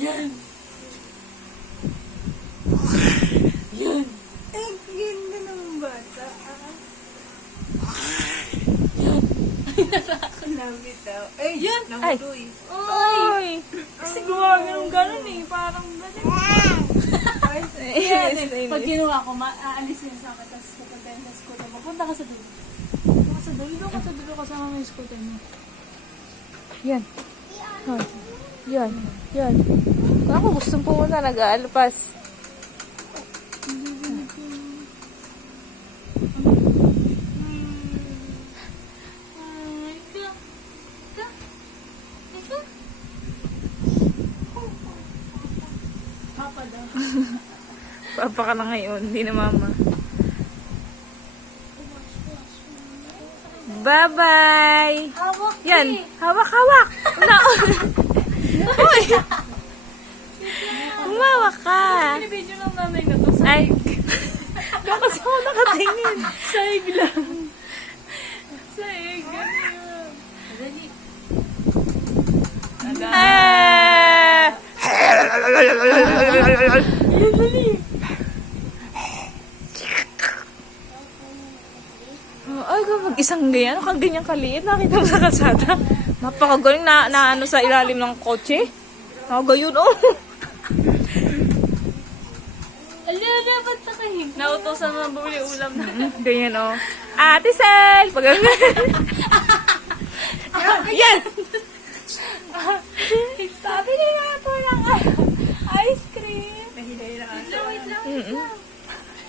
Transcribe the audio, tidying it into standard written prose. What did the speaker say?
Yan. Yan. Ang ganda ng bata. Yan. Nabitaw. Ay, Yan. namuloy. Ay! Kasi gawa ganun eh. Parang ganun. Yan. Pag ginawa ko, aalis yan sa akin. Tapos pupunta yan sa scooter mo. Punta ka sa dulo. Punta ka sa dulo. Doon ka sa dulo kasama mo yung scooter mo. Yan. Oh. Yan. Yan. Ako gustong pumunta, nag-aalpas. Papa daw. Papa ka na ngayon, hindi na mama. Bye-bye! Hawak Yan, hawak-hawak! Uy! Humawak ka! Binibidyo ng nanay na to. Ay! Doon kasi ako nakatingin. Saig lang. Saig. Ganyan. Dali. Ah! Yan, dali. Ay, kung mag-isang ganyan, ano kang ganyan kaliit, nakita mo sa kalsada. Napakagaling na ano sa ilalim ng kotse. Nakagayon, oh. Dapat takahin. Nautosan mo na bumili ulam na. Ganyan, oh. Ate Sel! Pag yan! Sabi na nga po ng ice cream. Nahilay na ata. Wait lang. Mm-mm.